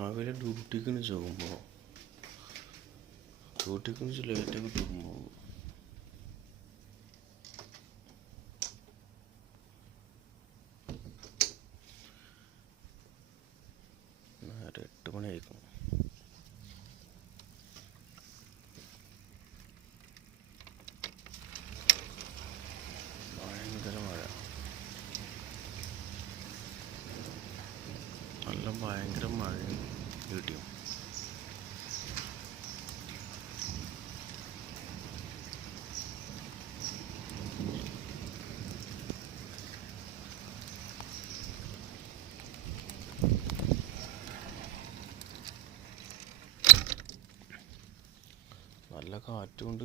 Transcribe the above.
രാവിലെ ഡ്യൂട്ടിക്ക് പോകുമ്പോൾ ലേറ്റൊക്കെ പോകുമ്പോൾ നേരെ 8 മണിയായിരിക്കും. ഭയങ്കര മഴ, നല്ല ഭയങ്കര മഴയും ഇടിയും. നല്ല കാറ്റുകൊണ്ട്